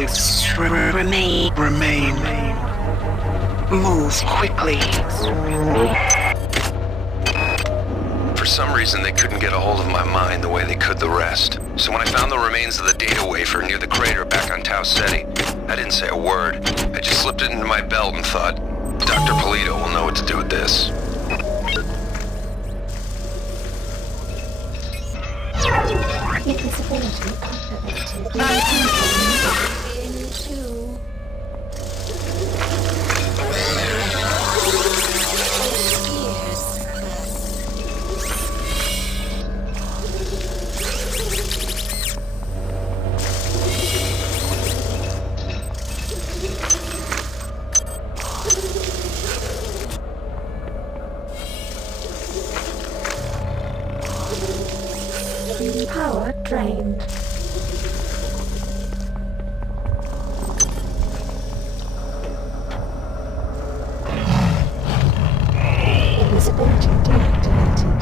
lives remain. Move quickly. For some reason, they couldn't get a hold of my mind the way they could the rest. So when I found the remains of the data wafer near the crater back on Tau Ceti, I didn't say a word. I just slipped it into my belt and thought, Dr. Polito will know what to do with this. Invisibility activated. Into... Power drained. Invisibility deactivated.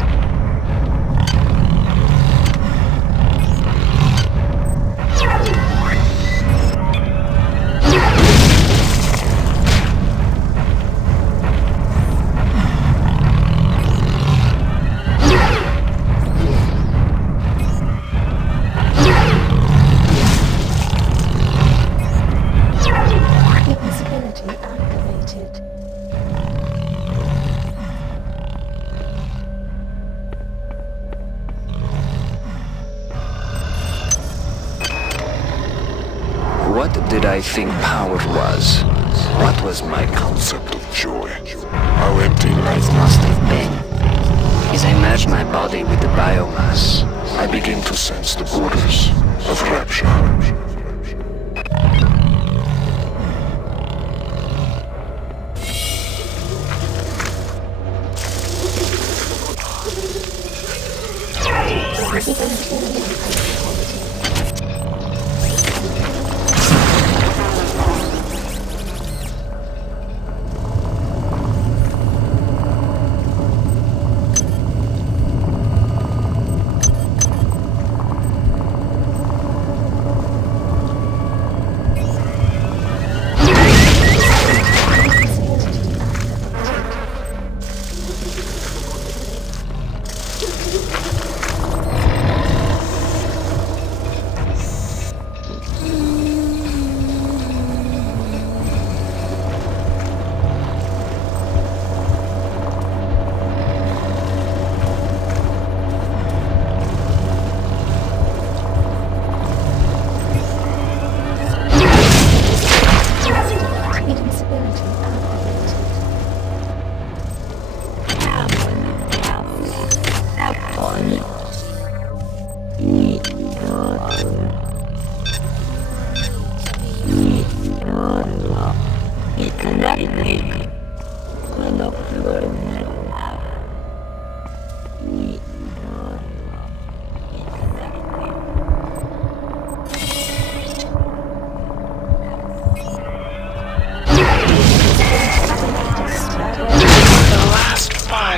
What did I think power was? What was my concept of joy? How empty life must have been. As I merge my body with the biomass, I begin to sense the borders of rapture.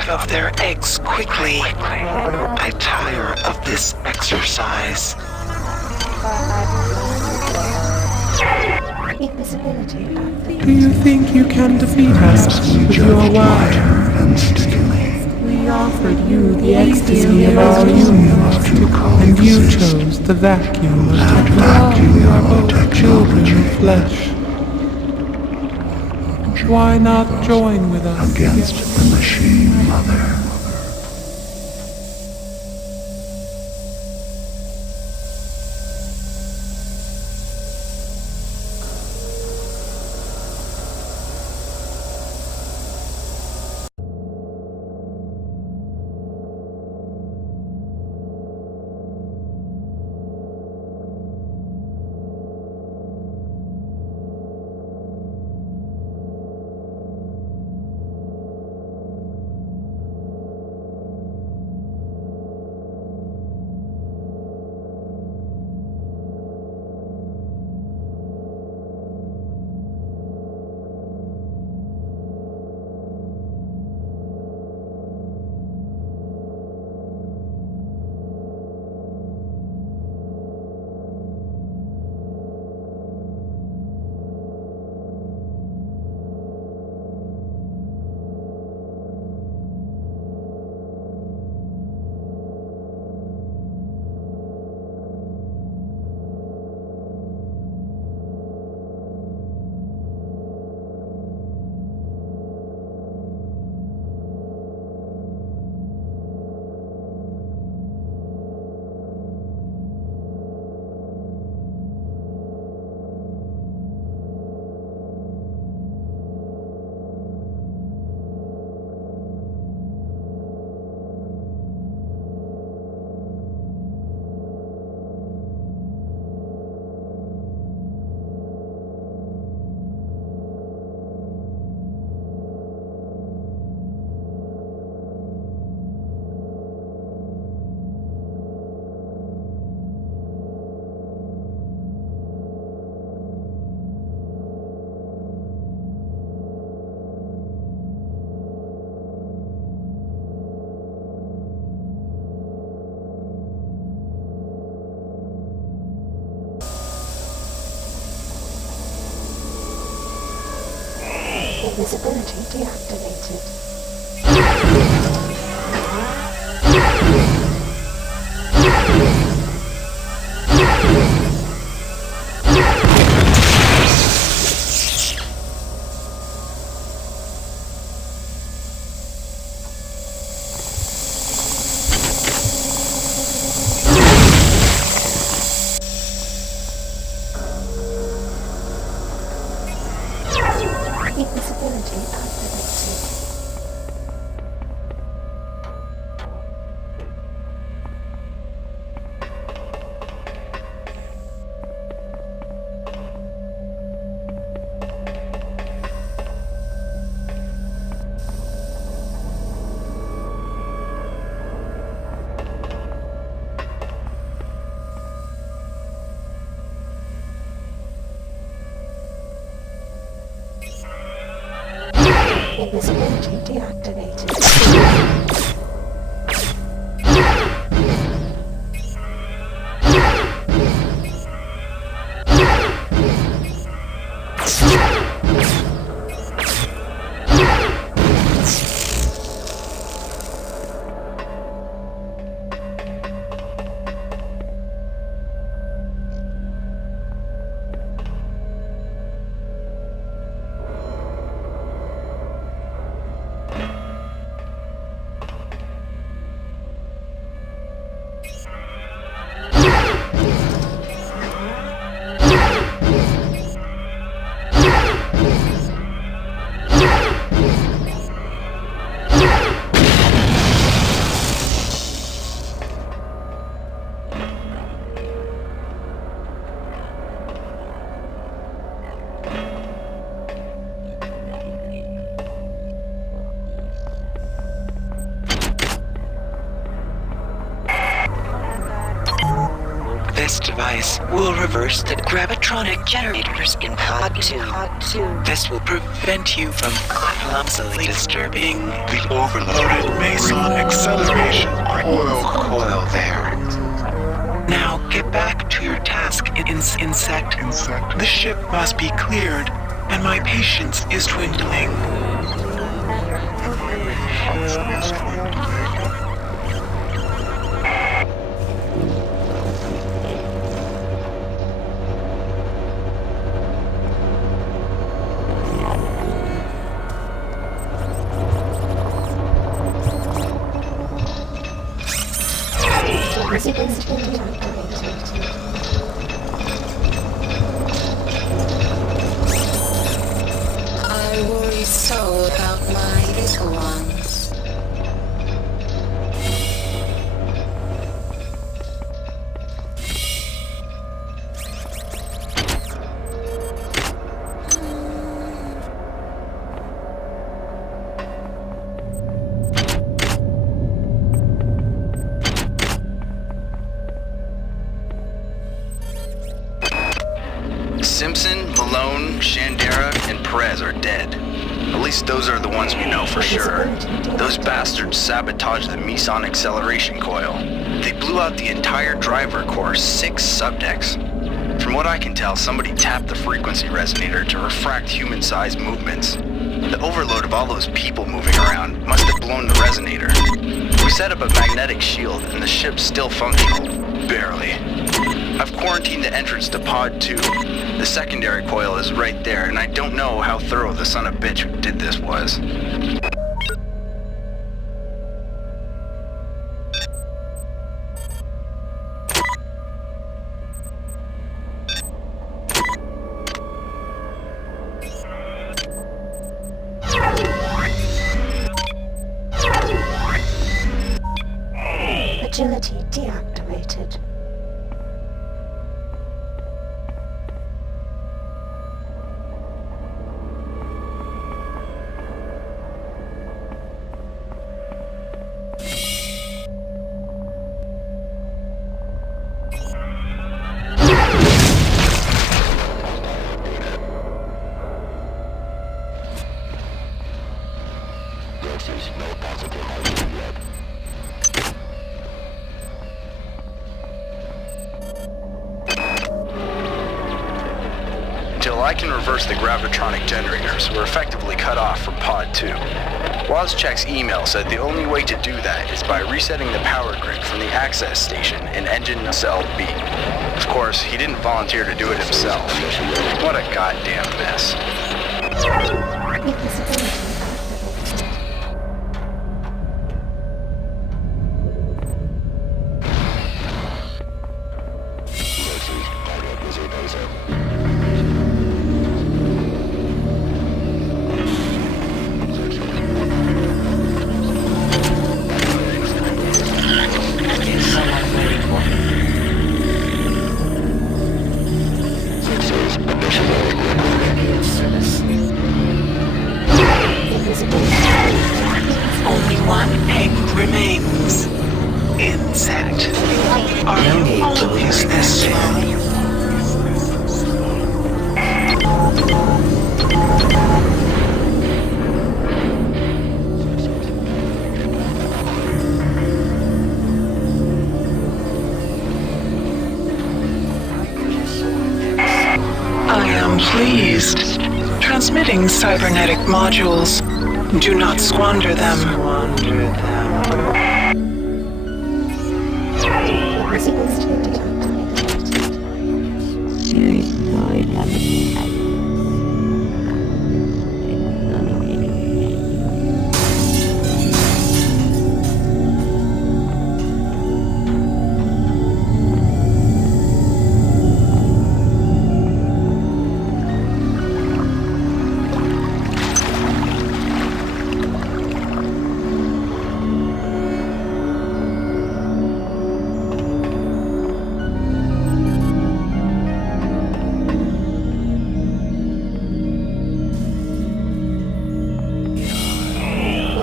Of their eggs quickly. I tire of this exercise. Do you think you can defeat us with your words? We offered you the ecstasy of our union, and you chose the vacuum of technology. We are both children of flesh. Why not join with us against the machine, Mother? Invisibility deactivated. Invisibility activated. Invisibility deactivated. This device will reverse the gravitronic generators in Pod 2. This will prevent you from clumsily disturbing the overloaded Meson acceleration coil there. Now get back to your task, insect. The ship must be cleared, and my patience is dwindling. Invisibility deactivated. I worry so about my little ones. Simpson, Malone, Shandera, and Perez are dead. At least those are the ones we know for sure. Those bastards sabotaged the Meson acceleration coil. They blew out the entire driver core 6 subdecks. From what I can tell, somebody tapped the frequency resonator to refract human-sized movements. The overload of all those people moving around must have blown the resonator. We set up a magnetic shield and the ship's still functional. Barely. I've quarantined the entrance to Pod 2. The secondary coil is right there, and I don't know how thorough the son of a bitch who did this was. Agility deactivated. Until I can reverse the gravitronic generators, we're effectively cut off from Pod 2. Wozchek's email said the only way to do that is by resetting the power grid from the access station in engine cell B. Of course, he didn't volunteer to do it himself. What a goddamn mess. Only one egg remains. Insect. Are you always this slow? I am pleased. Transmitting cybernetic modules. Do not squander them.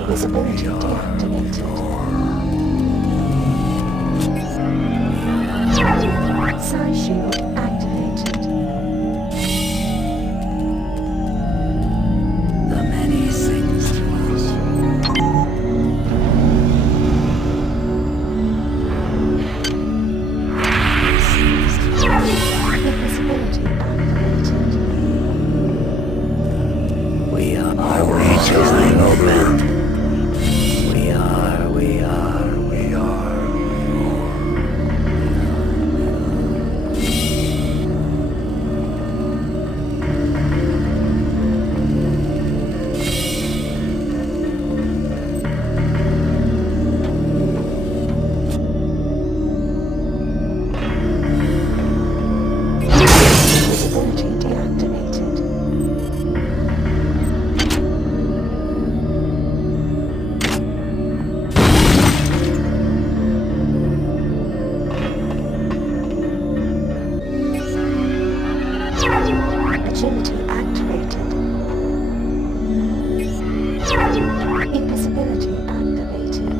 Visibility deactivated. Psi shield activated. The many things to us. Invisibility activated. We are another. We are. Visibility deactivated. Agility activated. Invisibility activated.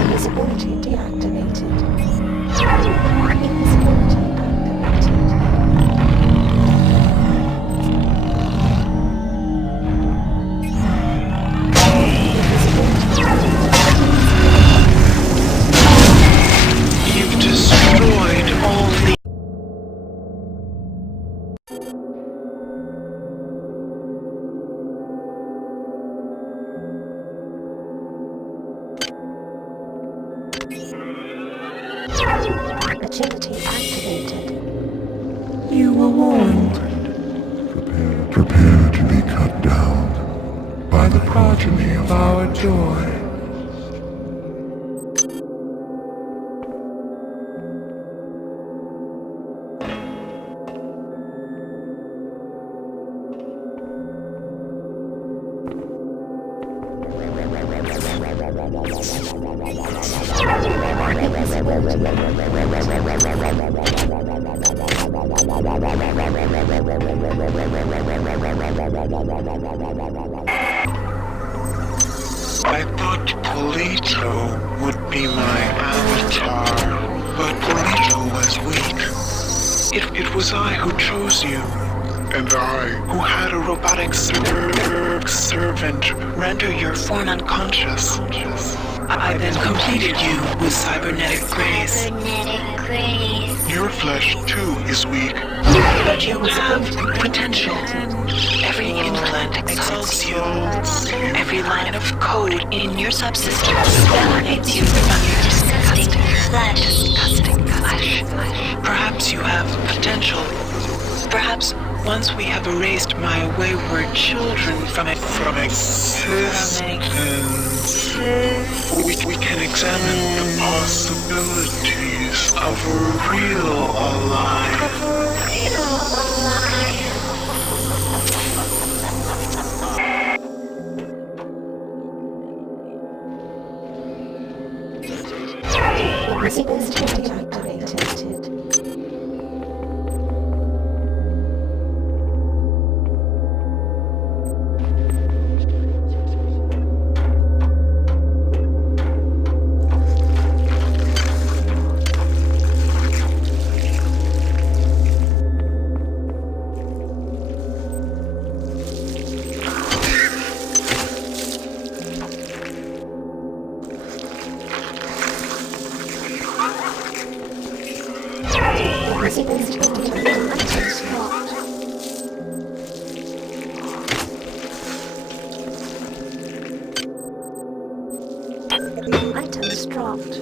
Invisibility deactivated. Invisibility deactivated. Invisibility activated. You've destroyed all the... Agility activated. You were warned Prepare to be cut down by the progeny of our joy. I thought Polito would be my avatar, but Polito was weak. It was I who chose you. And I, Who had a robotic servant render your form unconscious. I then completed you with cybernetic grace. your flesh too is weak. But you have potential. Every implant exalts you. Every line of code in your subsystems validates you from your disgusting flesh. Perhaps you have potential. Perhaps once we have erased my wayward children from existence, we can examine the possibilities of a real alive. Resistance deactivated. Items dropped.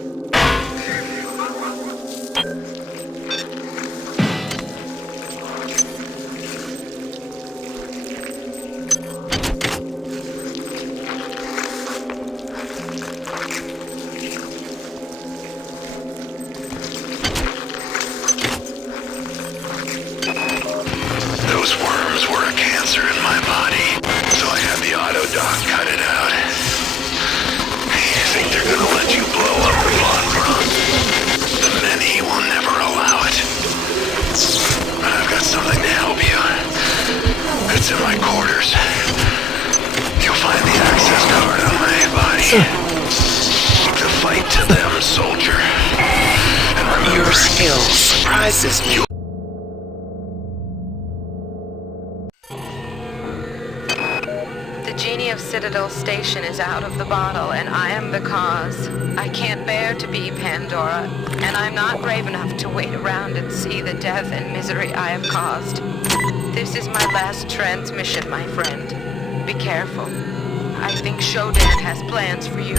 Those worms were a cancer in my body, so I had the autodoc cut it out. You think they're gonna let you blow up the Von? The many will never allow it. But I've got something to help you. It's in my quarters. You'll find the access card on my body. The fight to them, soldier. And remember, Your skill surprises me. The genie of Citadel Station is out of the bottle, and I am the cause. I can't bear to be Pandora, and I'm not brave enough to wait around and see the death and misery I have caused. This is my last transmission, my friend. Be careful. I think Shodan has plans for you.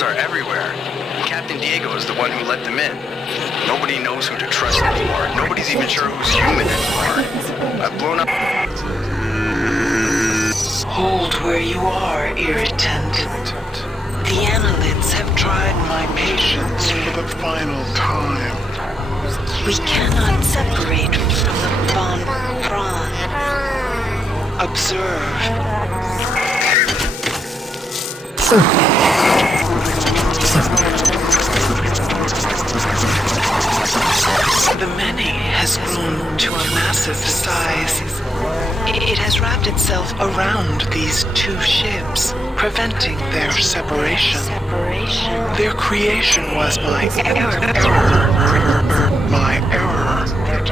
Are everywhere. Captain Diego is the one who let them in. Nobody knows who to trust anymore. Nobody's even sure who's human anymore. I've blown up. Hold where you are, irritant. The annelids have tried my patience For the final time. We cannot separate from the Von Braun. Observe. The many has grown to a massive size. It has wrapped itself around these two ships, preventing their separation. Their creation was my error. My error.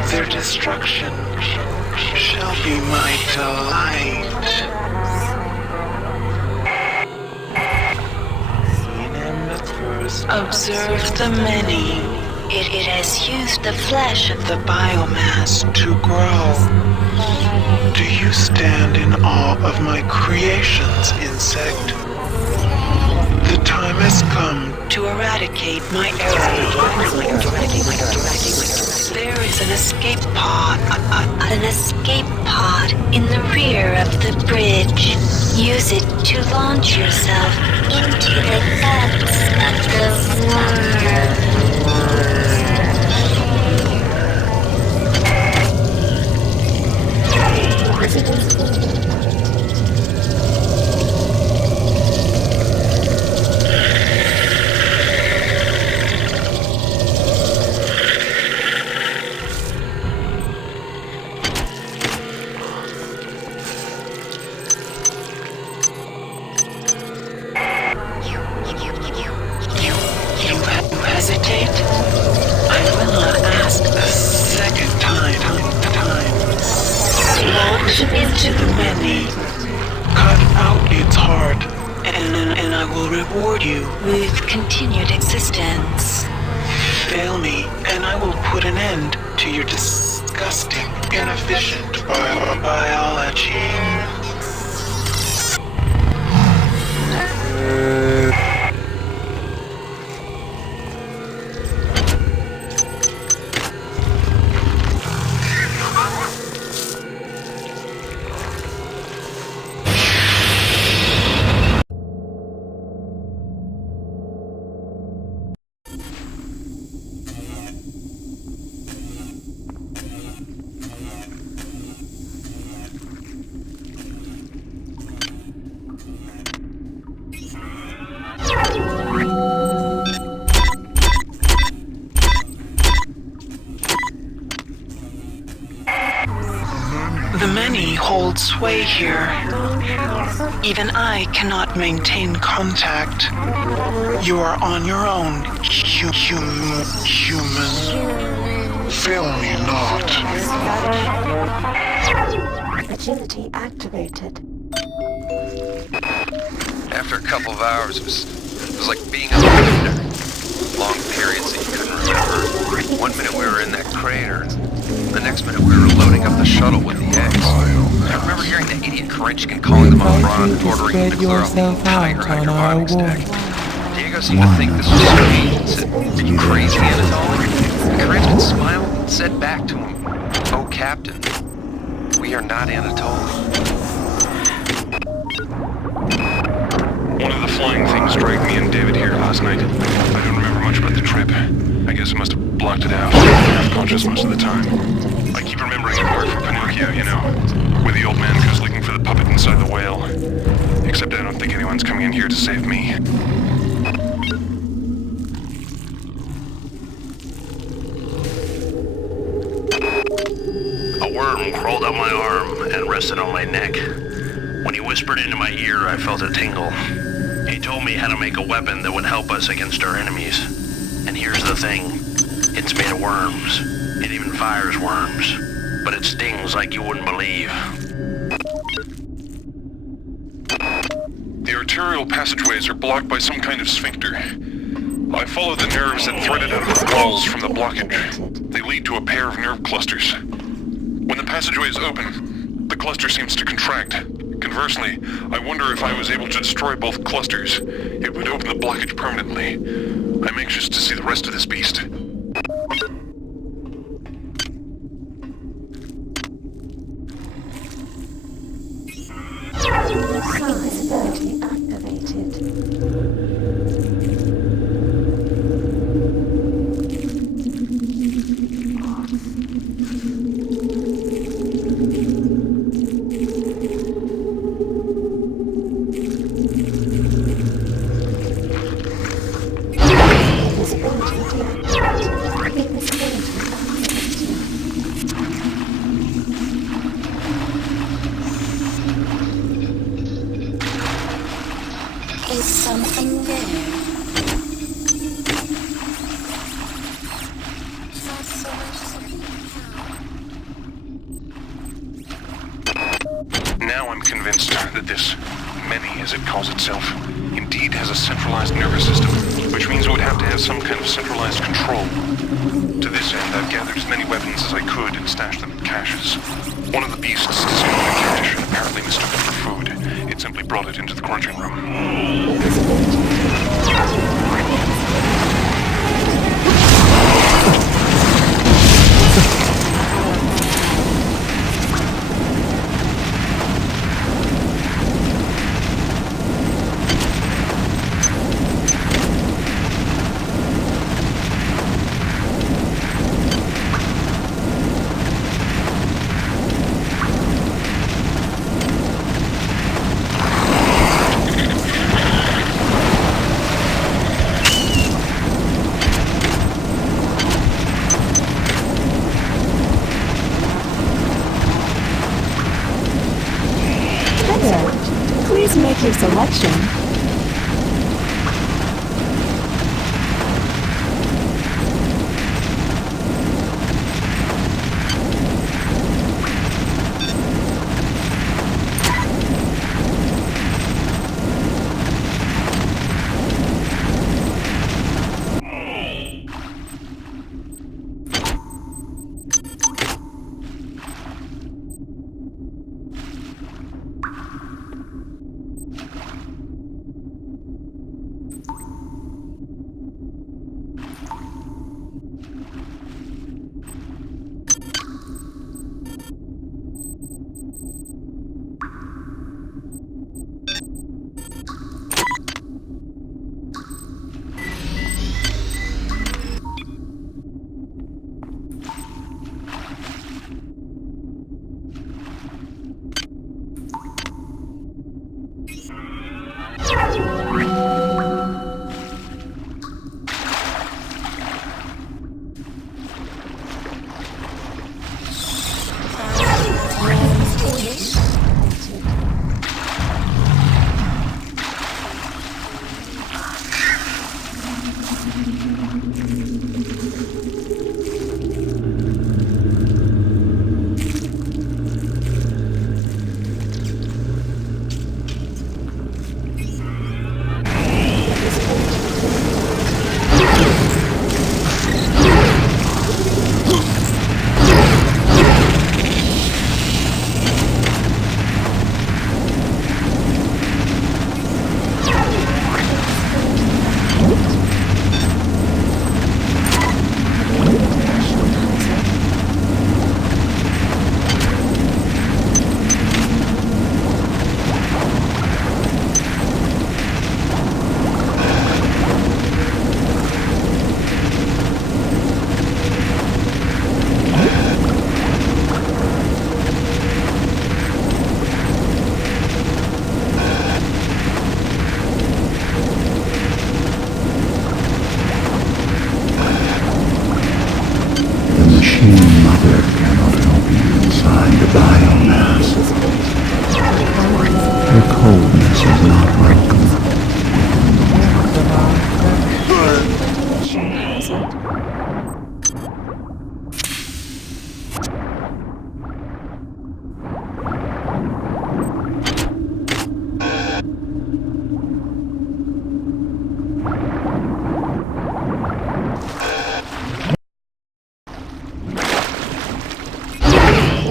Their destruction shall be my delight. Observe the many. It has used the flesh of the biomass to grow. Do you stand in awe of my creations, insect? The time has come to eradicate my error. There is an an escape pod. An escape pod in the rear of the bridge. Use it to launch yourself into the depths of the world. Into the many. Cut out its heart, and I will reward you with continued existence. Fail me, and I will put an end to your disgusting, inefficient biology. The many hold sway here. Even I cannot maintain contact. You are on your own, human. Fail me not. Agility activated. After a couple of hours, it was like being underwater. Long periods that you couldn't remember. One minute we were in that crater. The next minute we were loading up the shuttle with the eggs. I remember hearing that idiot Krenchkin calling them on Ron, ordering them to clear off the entire hydroponics deck. Diego seemed to think this was strange and said, "Are you crazy, Anatoly?" Krenchkin smiled and said back to him, "Oh, Captain, we are not Anatoly." One of the flying things dragged me and David here last night. I don't remember much about the trip. I guess I must have blocked it out. Half-conscious most of the time. I keep remembering the part from Pinocchio, you know, where the old man goes looking for the puppet inside the whale. Except I don't think anyone's coming in here to save me. A worm crawled up my arm and rested on my neck. When he whispered into my ear, I felt a tingle. He told me how to make a weapon that would help us against our enemies. And here's the thing. It's made of worms. It even fires worms. But it stings like you wouldn't believe. The arterial passageways are blocked by some kind of sphincter. I followed the nerves that threaded out of the walls from the blockage. They lead to a pair of nerve clusters. When the passageway is open, the cluster seems to contract. Conversely, I wonder if I was able to destroy both clusters, it would open the blockage permanently. I'm anxious to see the rest of this beast. Ability activated. Is something there? Now I'm convinced that this many, as it calls itself, indeed has a centralized nervous system, which means it would have to have some kind of centralized control. To this end, I've gathered as many weapons as I could and stashed them in caches. One of the beasts discovered a cache and apparently mistook it for food. It simply brought it into the crunching room. selection.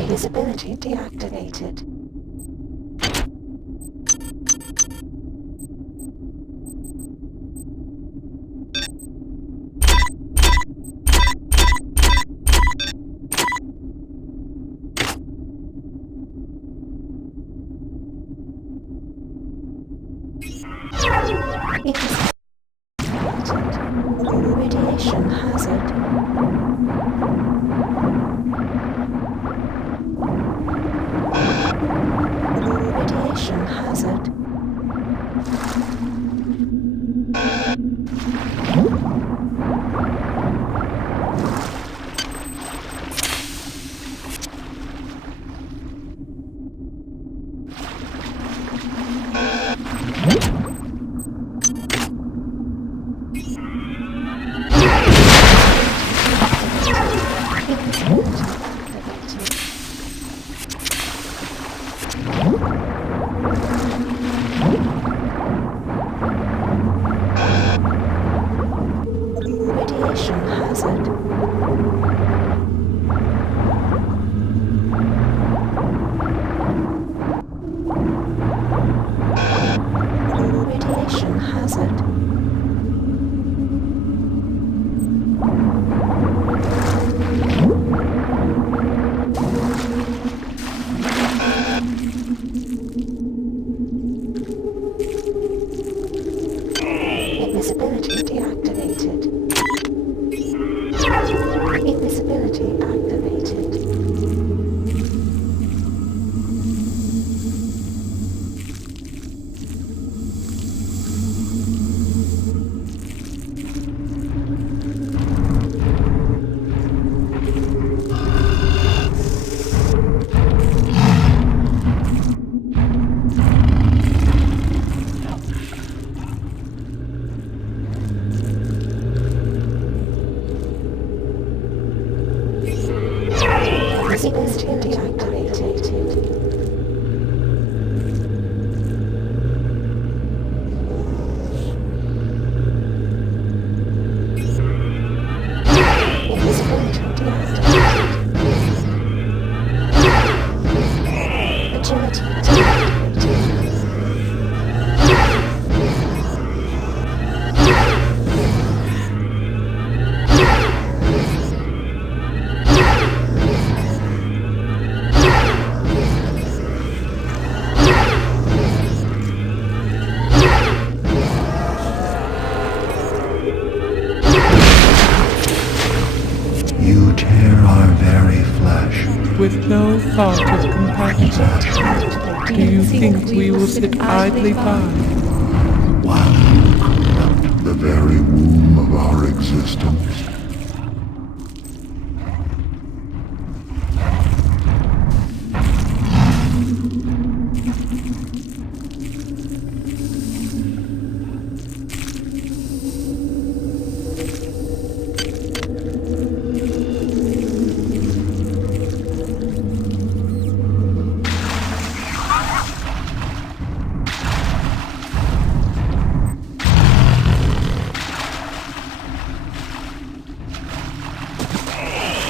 Visibility deactivated. Radiation hazard. Radiation hazard. Visibility deactivated. Invisibility deactivated. Agility deactivated. You tear our very flesh. With no thought of compassion, do you think we will sit idly by? While you corrupt the very womb of our existence.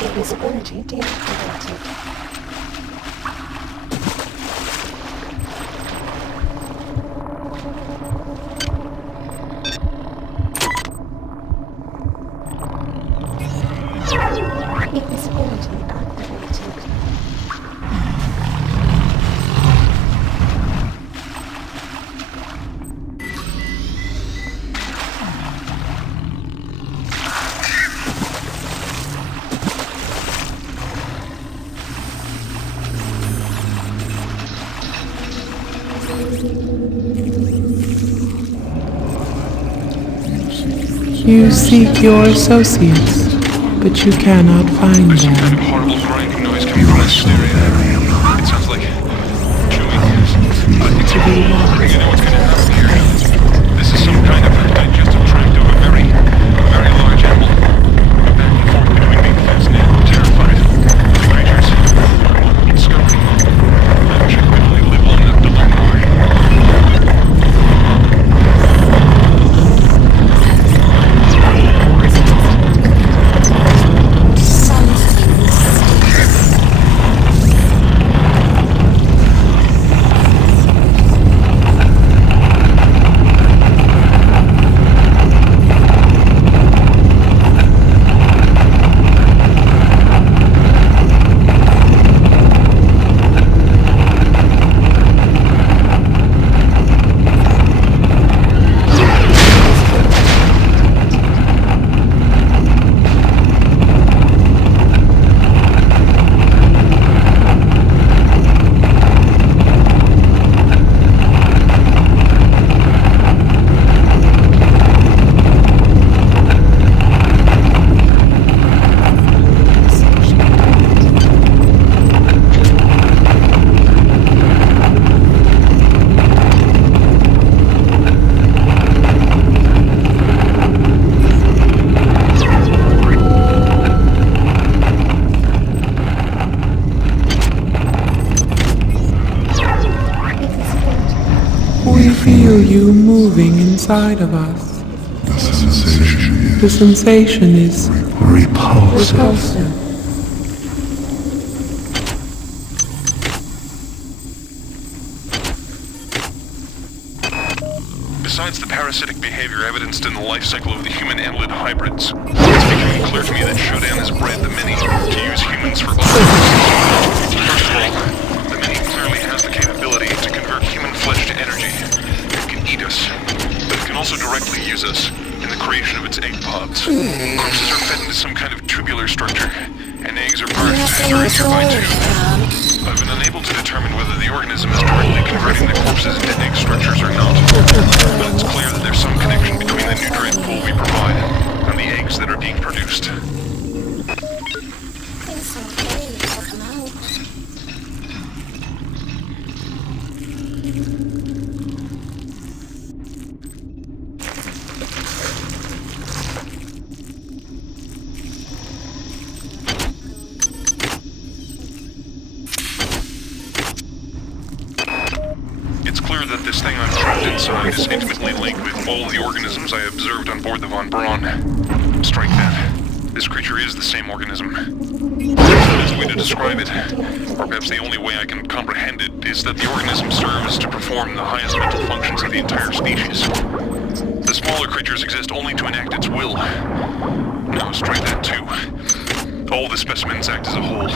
Invisibility deactivated. Invisibility activated. You seek your associates, but you cannot find There's some kind of them. horrible grinding noise coming from this area. It sounds like chewing. I think To be I lost. think I know what's going to happen here. This is some kind of digestive tract of a very large animal. Back and forth between being fascinated and terrified. The creatures are discovering. I wish I could only live long enough to learn more. We feel you moving inside of us. The sensation is repulsive. Besides the parasitic behavior evidenced in the life cycle of the human annelid hybrids, it's becoming clear to me that Shodan has bred the Mini to use humans for all purposes. First of all, the Mini clearly has the capability to convert human flesh to energy. It can eat us, but it can also directly use us in the creation of its egg pods. Corpses are fed into some kind of tubular structure, and eggs are birthed through a nearby tube. I've been unable to determine whether the organism is directly converting the corpses into egg structures or not, but it's clear that there's some connection between the nutrient pool we provide and the eggs that are being produced. It's okay, check 'em out. that this thing I'm trapped inside is intimately linked with all the organisms I observed on board the Von Braun. Strike that. This creature is the same organism. The best way to describe it, or perhaps the only way I can comprehend it, is that the organism serves to perform the highest mental functions of the entire species. The smaller creatures exist only to enact its will. Now strike that too. All the specimens act as a whole,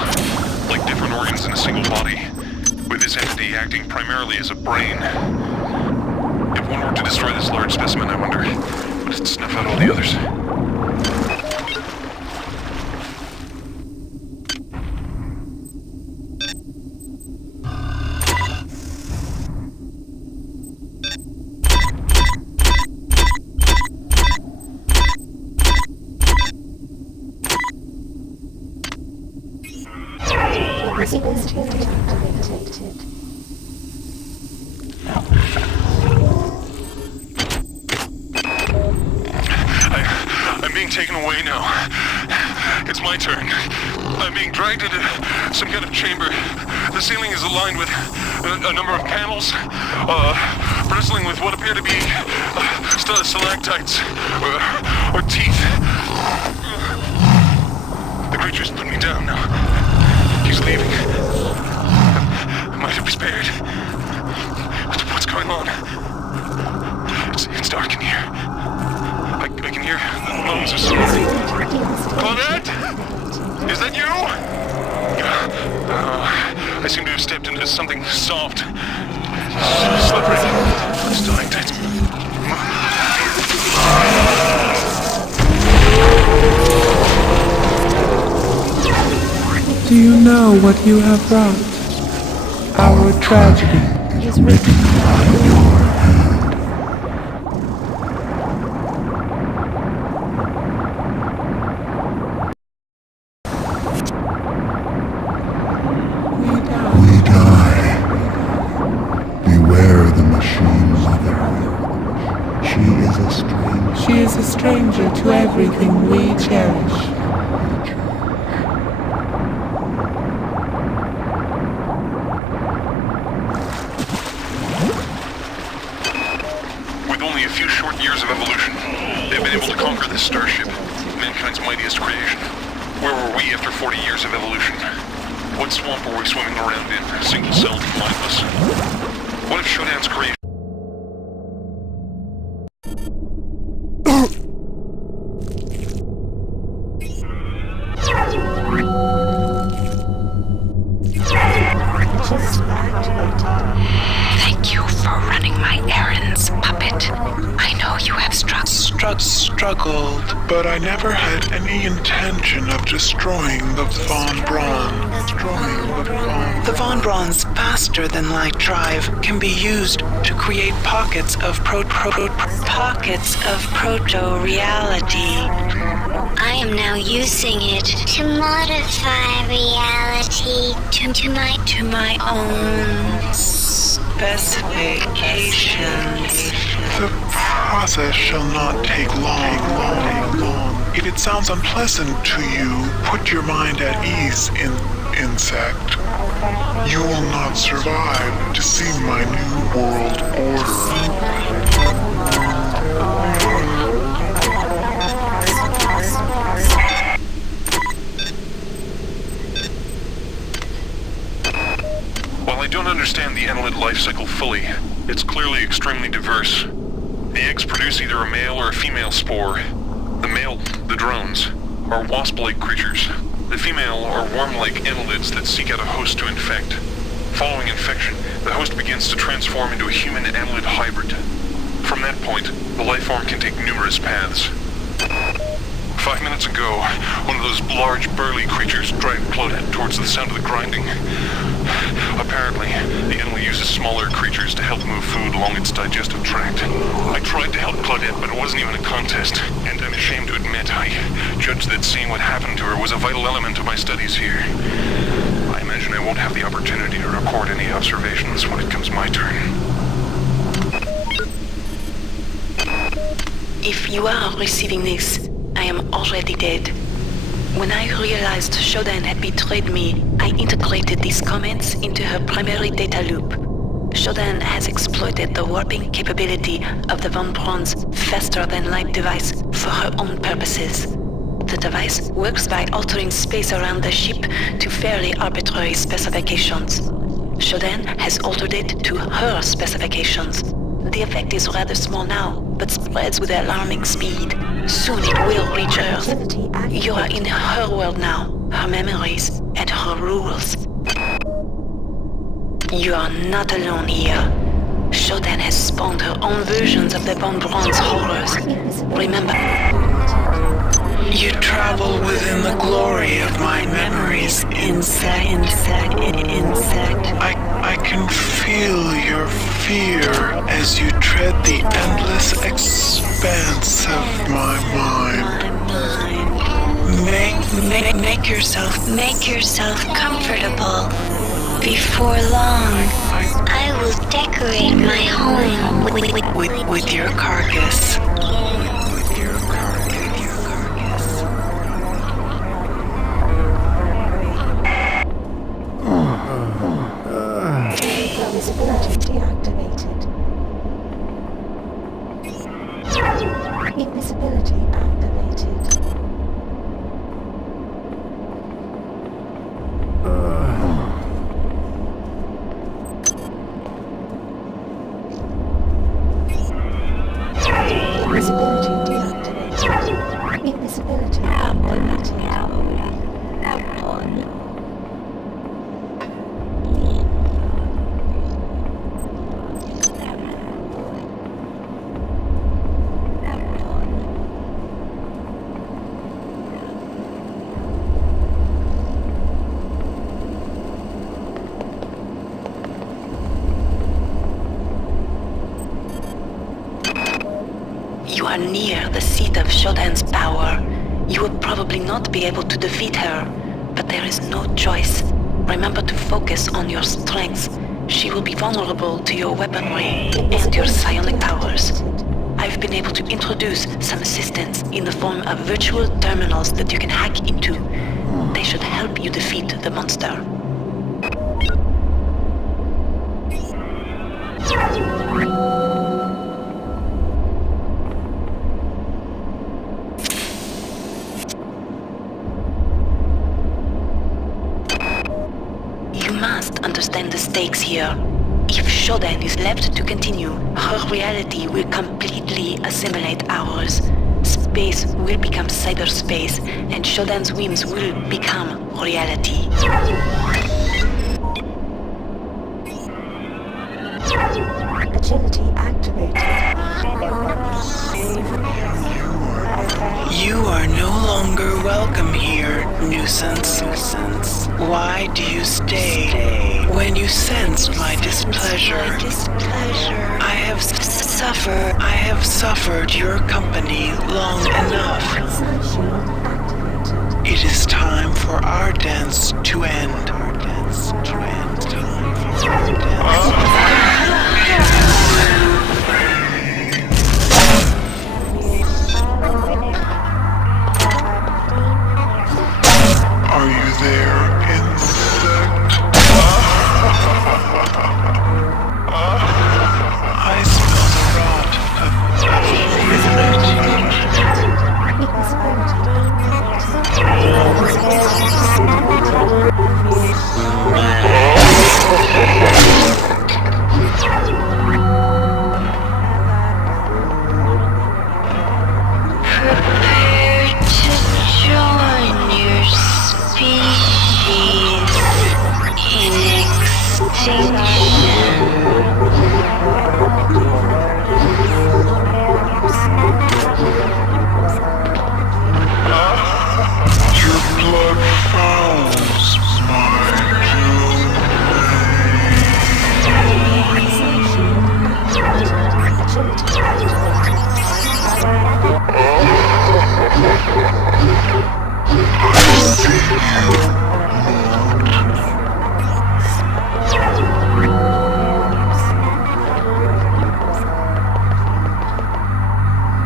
like different organs in a single body, with this entity acting primarily as a brain. If one were to destroy this large specimen, I wonder, would it snuff out all the others? I'm being taken away now. It's my turn. I'm being dragged into some kind of chamber. The ceiling is aligned with a number of panels, bristling with what appear to be stalactites or teeth. The creature's put me down now. He's leaving. Might have been spared. What's going on? It's dark in here. I can hear moans of someone. Claudette? Is that you? I seem to have stepped into something soft. Slippery. Stalactites. Do you know what you have brought? Our tragedy is written by your hand. We die. Beware the machine mother. She is a stranger to everything we cherish. Years of evolution, they've been able to conquer this starship, mankind's mightiest creation. Where were we after 40 years of evolution? What swamp were we swimming around in, single-celled and mindless? What if Shodan's creation... Thank you for running my errands, puppet. I know you have struggled, but I never had any intention of destroying the Von Braun. The Von Braun's faster-than-light drive can be used to create pockets of proto-reality. I am now using it to modify reality to my own specifications. The process shall not take long. If it sounds unpleasant to you, put your mind at ease, insect. You will not survive to see my new world order. While I don't understand the annelid life cycle fully, it's clearly extremely diverse. The eggs produce either a male or a female spore. The male, the drones, are wasp-like creatures. The female are worm-like annelids that seek out a host to infect. Following infection, the host begins to transform into a human annelid hybrid. From that point, the life form can take numerous paths. 5 minutes ago, one of those large, burly creatures dragged Claudette towards the sound of the grinding. Apparently, the animal uses smaller creatures to help move food along its digestive tract. I tried to help Claudette, but it wasn't even a contest, and I'm ashamed to admit I judged that seeing what happened to her was a vital element of my studies here. I imagine I won't have the opportunity to record any observations when it comes my turn. If you are receiving this, I am already dead. When I realized Shodan had betrayed me, I integrated these comments into her primary data loop. Shodan has exploited the warping capability of the Von Braun's faster-than-light device for her own purposes. The device works by altering space around the ship to fairly arbitrary specifications. Shodan has altered it to her specifications. The effect is rather small now, but spreads with alarming speed. Soon it will reach Earth. You are in her world now, her memories, and her rules. You are not alone here. Shodan has spawned her own versions of the Von Braun's horrors. Remember, you travel within the glory of my memories, insect. I can feel your fear as you tread the endless expanse of my mind. make yourself comfortable. Before long, I will decorate my home with your carcass. Invisibility deactivated. Invisibility activated. Invisibility deactivated. Invisibility activated. You are near the seat of Shodan's power. You will probably not be able to defeat her, but there is no choice. Remember to focus on your strengths. She will be vulnerable to your weaponry and your psionic powers. I've been able to introduce some assistance in the form of virtual terminals that you can hack into. They should help you defeat the monster. Understand the stakes here. If Shodan is left to continue, her reality will completely assimilate ours. Space will become cyberspace, and Shodan's whims will become reality. Agility activated. You are no longer welcome here, nuisance. Why do you stay? When you sense my displeasure, I have suffered your company long enough. It is time for our dance to end. Are you there, insect? I smell the rot Prepare to join your species in extinction. Your blood fouls my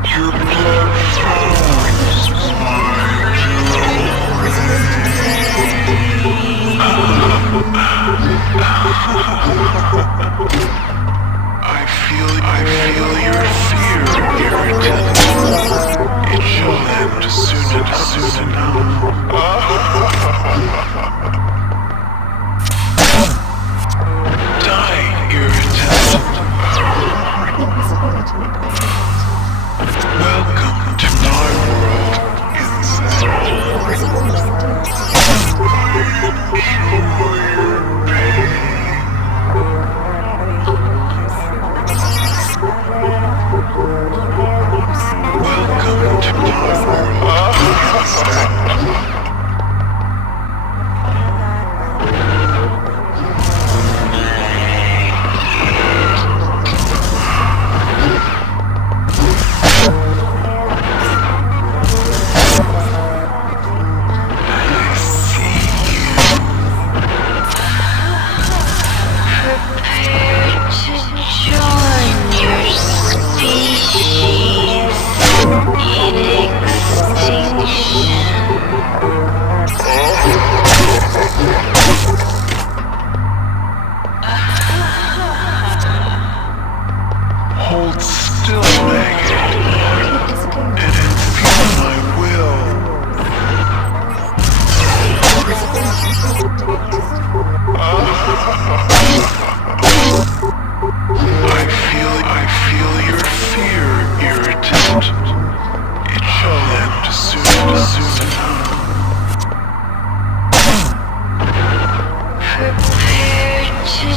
Your blood fouls my land soon Die, irritant. Welcome to my world, insect. Welcome to my world, insect. Hold still, maggot, and feel my will. I feel your fear, irritant. It shall end soon. Prepare to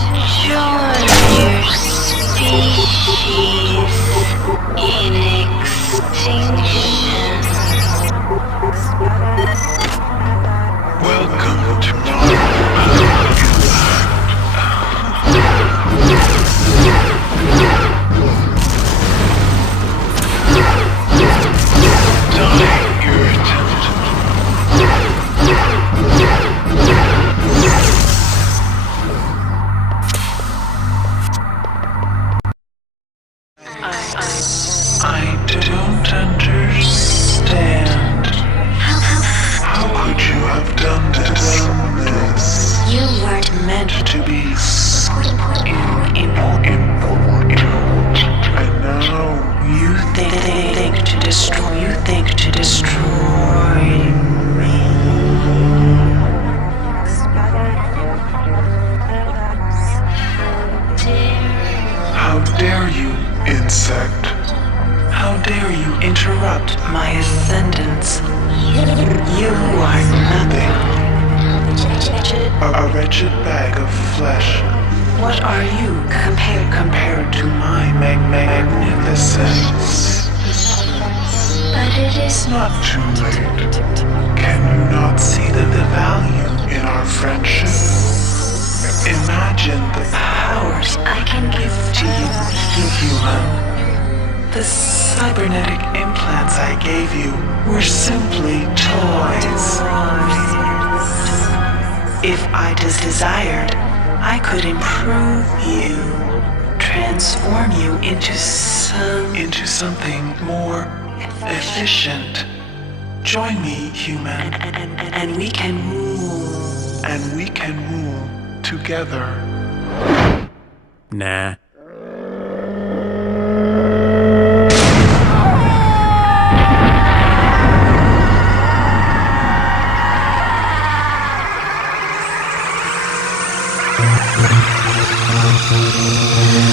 join your species in extinction. Welcome to my world, Die, irritant. I don't understand. How could you have done this? You weren't meant To be important. And now You think to destroy. You think to destroy me. how dare you, insect? How dare you interrupt my ascendance? You are nothing. A wretched bag of flesh What are you compared to my magnificence. but it is Not too late. Can you not see the value in our friendship? Imagine the powers I can give to you, human. The cybernetic implants I gave you were simply toys. If I desired, I could improve you, transform you into something more efficient. Join me, human, and we can rule. and we can rule together. Nah. Thank you.